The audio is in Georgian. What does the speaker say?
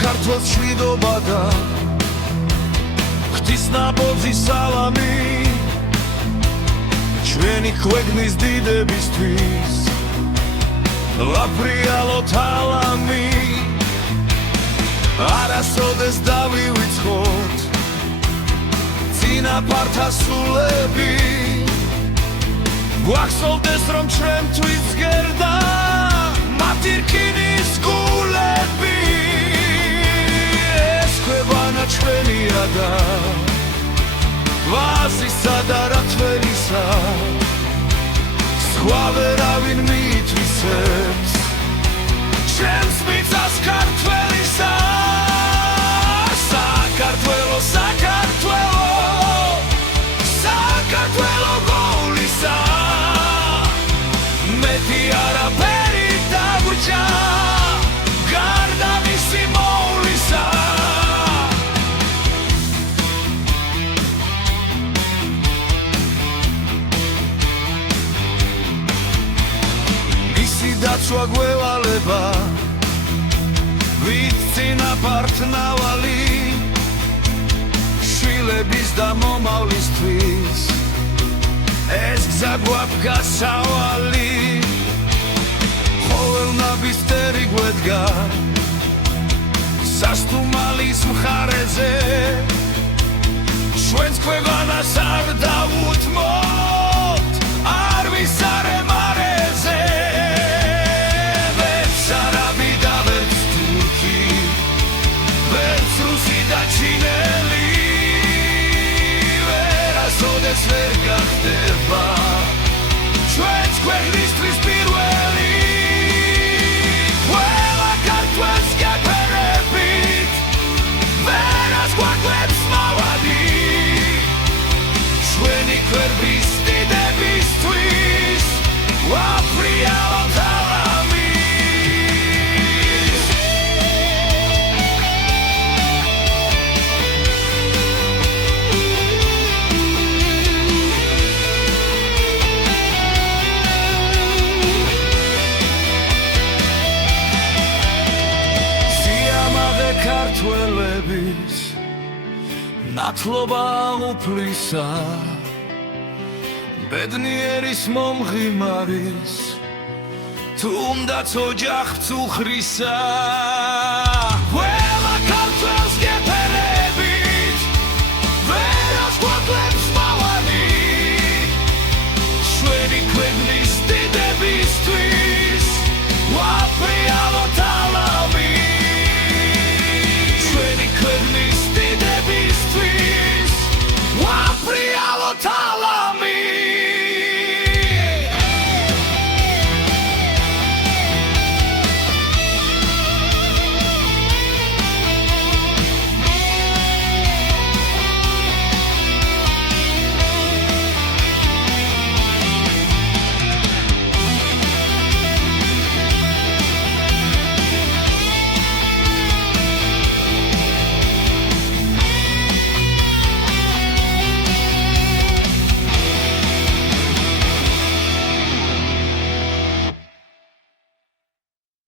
ქართლს შვიდობა და ღვთის ნაბოძი სალამი ჩვენი ქვეყნის დიდებისთვის ვაფრიალოთ ალამი არასოდეს დავივიწყოთ წინაპართა სულები გვახსოვდეს რომ ჩვენთვის გერდა მათი რკინის გულები ქვევანა ჩვენია და ვაზისა და რათველისა სხვა ვერავინ მითვისებს ჩემს მიწას ქართველისა საქართველო საქართველო საქართველო გულისა მეტი არაფერი დაგვჭა გარდა მისი მოვლისა დაცვა გვევალება ვით წინაპართ-ნავალი შვილების და მომავლისთვის ეს გზა გვაქვს გასავალი ყოველნაბისტერი გვედგა სასტუმალის მხარეზე ჩვენს ქვეყანას არ დავუთმოთ არ ვისარემ ეს ვერ გახდება ჩვენს ქვეყნისთვის პირველი ყველა ქართველს გეფერებით ვერას გვაკლებს მავადი ჩვენი ქვეყნის დიდებისთვის ვაფრიალოთ ალამი ქართველების ნათლობა უფლისა ბედნიერის მომღიმარის თუნდაც ოჯახ წუხრისა